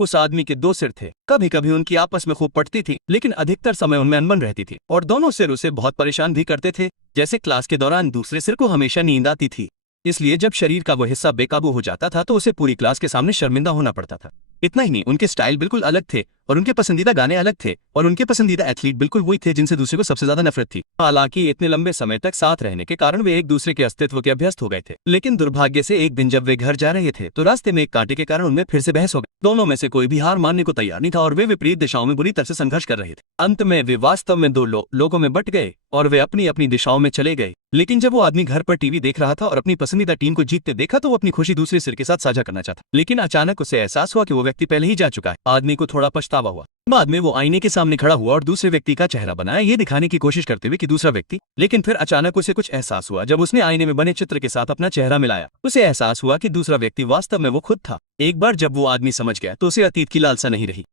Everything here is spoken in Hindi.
उस आदमी के दो सिर थे। कभी कभी उनकी आपस में खूब पटती थी, लेकिन अधिकतर समय उनमें अनबन रहती थी और दोनों सिर उसे बहुत परेशान भी करते थे। जैसे क्लास के दौरान दूसरे सिर को हमेशा नींद आती थी, इसलिए जब शरीर का वो हिस्सा बेकाबू हो जाता था तो उसे पूरी क्लास के सामने शर्मिंदा होना पड़ता था। इतना ही नहीं, उनके स्टाइल बिल्कुल अलग थे और उनके पसंदीदा गाने अलग थे और उनके पसंदीदा एथलीट बिल्कुल वही थे जिनसे दूसरे को सबसे ज्यादा नफरत थी। हालांकि इतने लंबे समय तक साथ रहने के कारण वे एक दूसरे के अस्तित्व के अभ्यस्त हो गए थे, लेकिन दुर्भाग्य से एक दिन जब वे घर जा रहे थे तो रास्ते में एक कांटे के कारण उनमें फिर से बहस हो गई। दोनों में से कोई भी हार मानने को तैयार नहीं था और वे विपरीत दिशाओं में बुरी तरह से संघर्ष कर रहे थे। अंत में वे वास्तव में दो लोगों में बट गए और वे अपनी अपनी दिशाओं में चले गए। लेकिन जब वो आदमी घर पर टीवी देख रहा था और अपनी पसंदीदा टीम को जीतते देखा तो वो अपनी खुशी दूसरे सिर के साथ साझा करना चाहता, लेकिन अचानक उसे एहसास हुआ कि वो व्यक्ति पहले ही जा चुका है। आदमी को थोड़ा पछतावा हुआ। बाद में वो आईने के सामने खड़ा हुआ और दूसरे व्यक्ति का चेहरा बनाया, ये दिखाने की कोशिश करते हुए कि दूसरा व्यक्ति। लेकिन फिर अचानक उसे कुछ एहसास हुआ। जब उसने आईने में बने चित्र के साथ अपना चेहरा मिलाया, उसे एहसास हुआ कि दूसरा व्यक्ति वास्तव में वो खुद था। एक बार जब वो आदमी समझ गया तो उसे अतीत की लालसा नहीं रही।